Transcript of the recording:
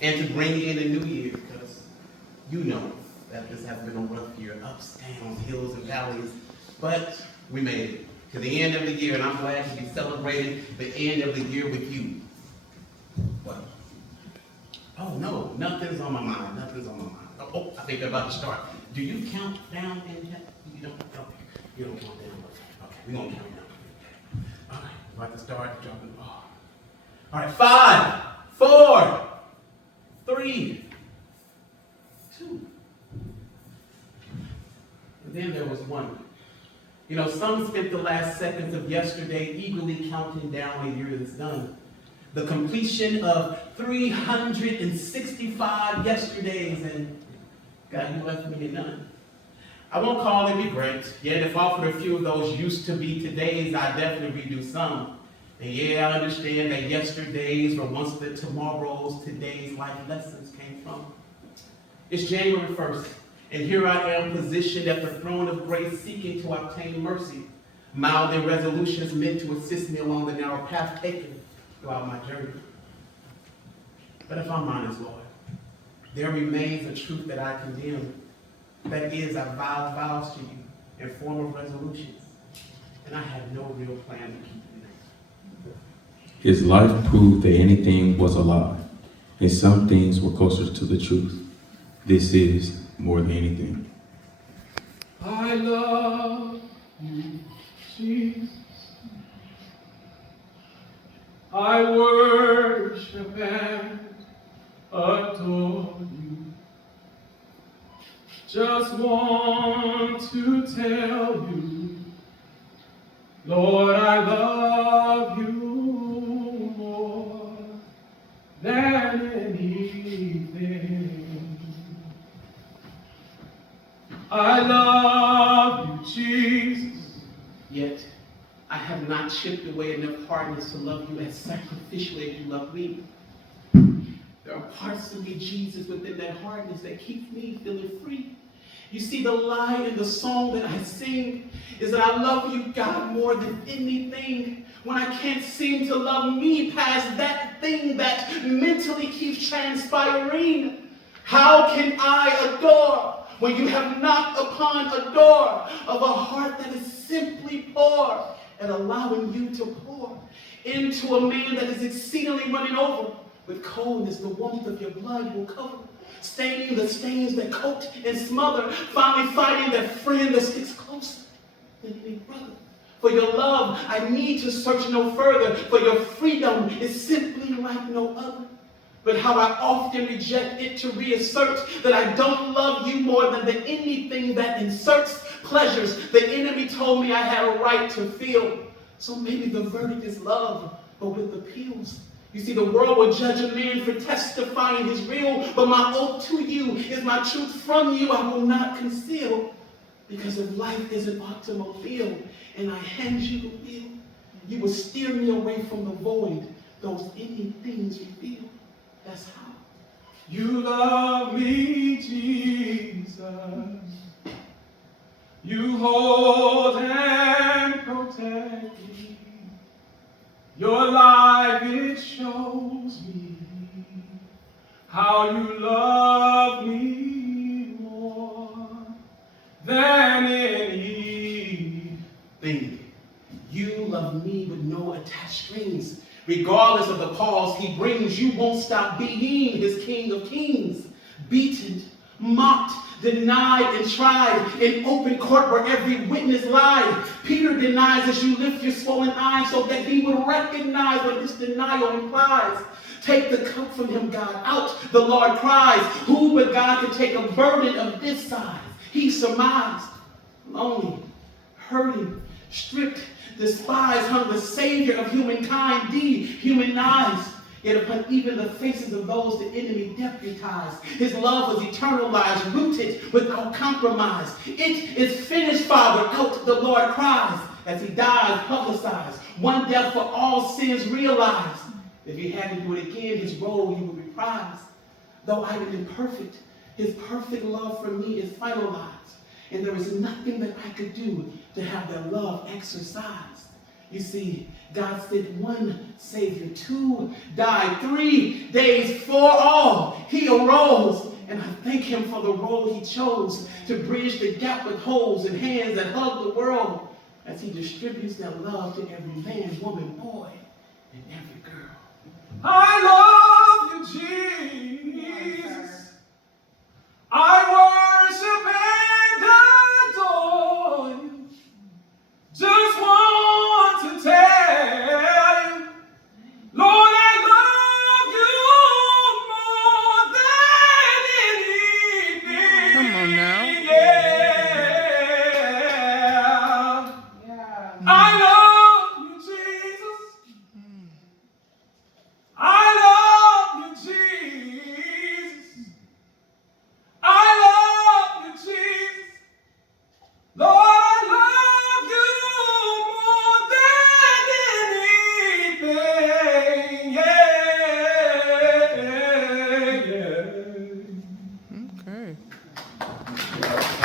and to bring in a new year, because you know that this has been a rough year, ups, downs, hills, and valleys, but we made it to the end of the year, and I'm glad to be celebrating the end of the year with you. What? Oh no, nothing's on my mind, nothing's on my mind. Oh, I think they're about to start. Do you count down in that? You don't? Okay. You don't count down. Okay, we're going to count down. All right, we're about to start dropping the ball. All right, 5, 4, 3, 2. And then there was 1. You know, some spent the last seconds of yesterday eagerly counting down a year that's done. The completion of 365 yesterdays, and God, you left me at none. I won't call it regret, yet if offered a few of those used to be todays, I definitely redo some. And yeah, I understand that yesterdays were once the tomorrows, today's life lessons came from. It's January 1st, and here I am positioned at the throne of grace seeking to obtain mercy. Mild in resolutions meant to assist me along the narrow path taken throughout my journey. But if I'm honest, Lord, there remains a truth that I condemn. That is, I vowed vows to you in form of resolutions, and I had no real plan to keep them. His life proved that anything was a lie, and some things were closer to the truth. This is more than anything. I love you, Jesus. I worship and adore you. Just want to tell you, Lord, I love you more than anything. I love you, Jesus. Yet, I have not chipped away enough hardness to love you as sacrificially as you love me. There are parts of me, Jesus, within that hardness that keeps me feeling free. You see, the lie in the song that I sing is that I love you, God, more than anything, when I can't seem to love me past that thing that mentally keeps transpiring. How can I adore when you have knocked upon a door of a heart that is simply poor and allowing you to pour into a man that is exceedingly running over with coldness? The warmth of your blood will cover, staining the stains that coat and smother, finally finding that friend that sticks closer than any brother. For your love, I need to search no further, for your freedom is simply like no other. But how I often reject it to reassert that I don't love you more than anything that inserts pleasures the enemy told me I had a right to feel. So maybe the verdict is love, but with appeals. You see, the world will judge a man for testifying his real, but my oath to you is my truth from you I will not conceal. Because if life is an automobile and I hand you the wheel, you will steer me away from the void those any things reveal. That's how. You love me, Jesus. You hold and protect me. Your life, it shows me how you love me more than anything. You love me with no attached strings. Regardless of the cause he brings, you won't stop being his King of Kings. Beaten, mocked, denied, and tried in open court where every witness lied. Peter denies as you lift your swollen eyes so that he would recognize what this denial implies. Take the cup from him, God. Out, the Lord cries. Who but God can take a burden of this size? He surmised. Lonely, hurting, stripped, despised, hung the Savior of humankind, dehumanized. Yet upon even the faces of those the enemy deputized, his love was eternalized, rooted without compromise. It is finished, Father, out the Lord cries, as he dies, publicized, one death for all sins realized. If he had to do it again, his role he would reprise. Though I am imperfect, his perfect love for me is finalized, and there is nothing that I could do to have that love exercised. You see, God sent one Savior, two died, 3 days for all. He arose, and I thank him for the role he chose to bridge the gap with holes and hands that hug the world as he distributes that love to every man, woman, boy, and every girl. I love